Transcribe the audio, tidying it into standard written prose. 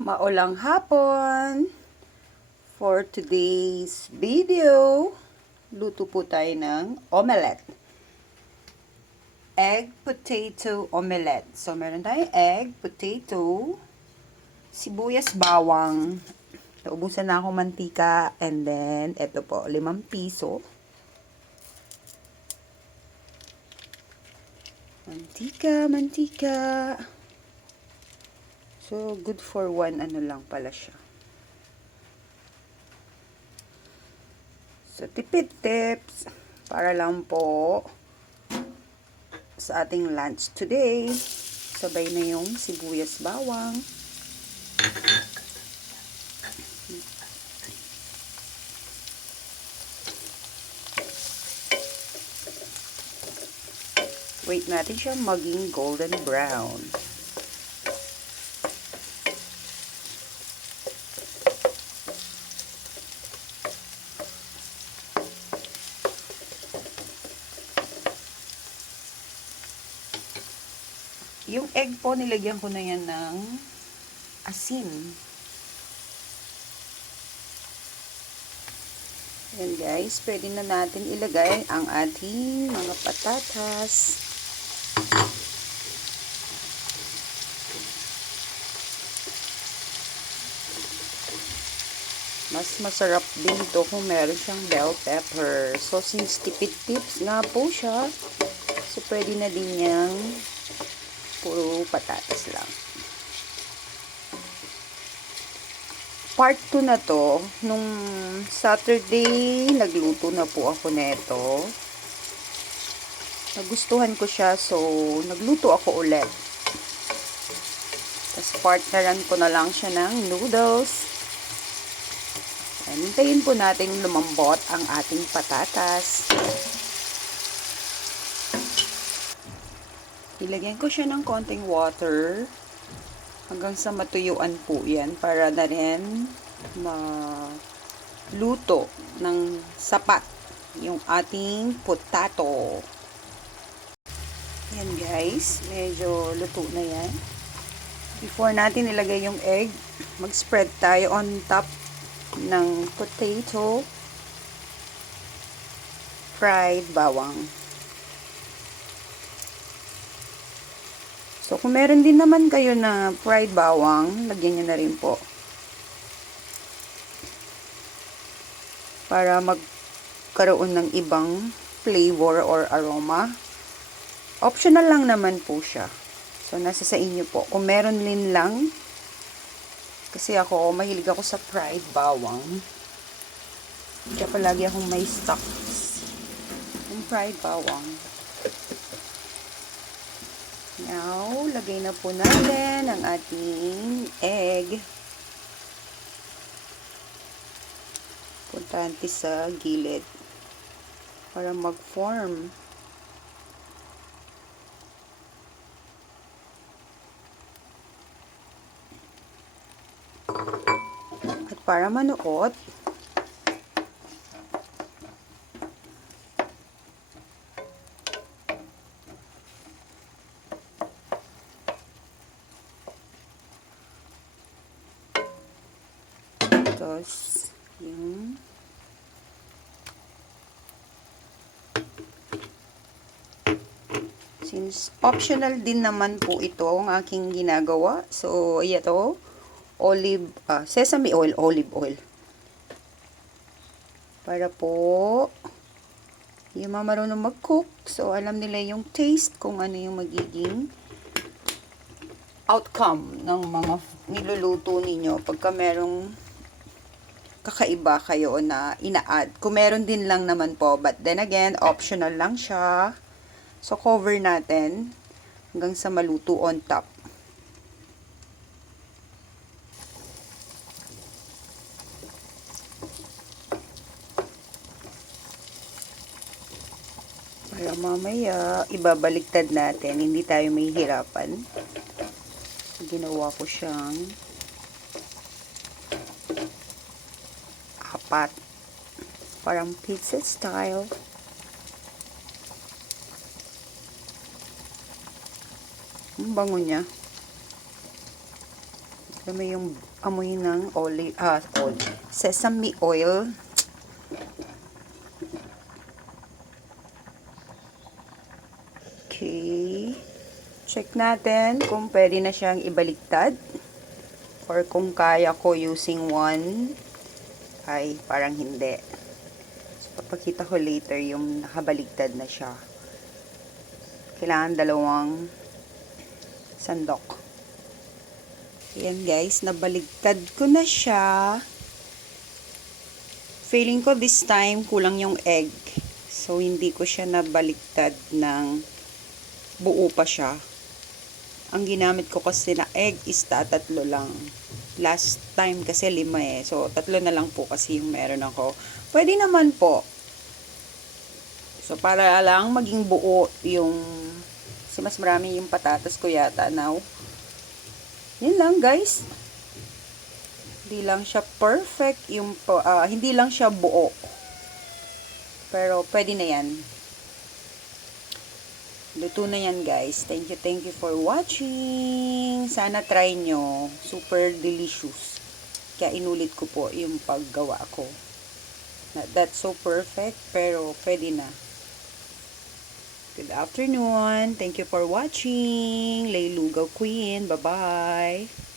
Maulang hapon! For today's video, luto po tayo ng omelette. Egg potato omelette. So, meron tayong egg, potato, sibuyas, bawang. Naubusan na akong mantika. And then, eto po, 5 piso. Mantika. So, good for one ano lang pala siya. So, tipid tips para lang po sa ating lunch today. Sabay na yung sibuyas bawang. Wait natin siya maging golden brown. Yung egg po, nilagyan ko na yan ng asin. Ayan guys, pwede na natin ilagay ang ating mga patatas. Mas masarap din ito kung meron siyang bell pepper. So, since tipid tips nga po siya, so pwede na din niyang puro patatas lang. Part 2 na to, nung Saturday, nagluto na po ako neto. Nagustuhan ko siya, so nagluto ako ulit. Tapos partneran ko na lang siya ng noodles. Hintayin po natin lumambot ang ating patatas. Ilagyan ko siya ng konting water hanggang sa matuyuan po yan para na rin maluto ng sapat yung ating potato. Yan guys, medyo luto na yan. Before natin ilagay yung egg, mag-spread tayo on top ng potato fried bawang. So, kung meron din naman kayo na fried bawang, lagyan nyo na rin po. Para magkaroon ng ibang flavor or aroma. Optional lang naman po siya. So, nasa sa inyo po. Kung meron din lang, kasi ako, mahilig ako sa fried bawang. Kaya palagi akong may stocks. Yung fried bawang. Now, lagay na po natin ang ating egg. Puntahan sa gilid para mag-form. At para manuot, tapos yung since optional din naman po ito ang aking ginagawa. So, ito sesame oil, olive oil. Para po yung mga marunong mag-cook, so alam nila yung taste kung ano yung magiging outcome ng mga niluluto ninyo pagka merong kakaiba kayo na ina-add. Kung meron din lang naman po, but then again, optional lang siya. So, cover natin hanggang sa maluto on top. Para mamaya, ibabaliktad natin. Hindi tayo mahihirapan. Ginawa ko siyang apat. Parang pizza style. Ang bango niya. Alam mo yung amoy ng sesame oil. Okay. Check natin kung pwede na siyang ibaliktad. Or kung kaya ko using one. Ay, parang hindi. So, papakita ko later yung nakabaligtad na siya. Kailangan dalawang sandok. Ayan guys, nabaligtad ko na siya. Feeling ko this time kulang yung egg. So, hindi ko siya nabaligtad ng buo pa siya. Ang ginamit ko kasi na egg is tatlo lang. Last time kasi 5 eh. So, 3 na lang po kasi yung meron ako. Pwede naman po. So, para lang maging buo yung kasi mas marami yung patatas ko yata now. Yun lang guys. Hindi lang siya perfect yung hindi lang siya buo. Pero pwede na yan. Luto na yan guys. Thank you for watching. Sana try nyo. Super delicious. Kaya inulit ko po yung paggawa ko. Not that so perfect, pero pwede na. Good afternoon. Thank you for watching. Laylugaw Queen. Bye-bye.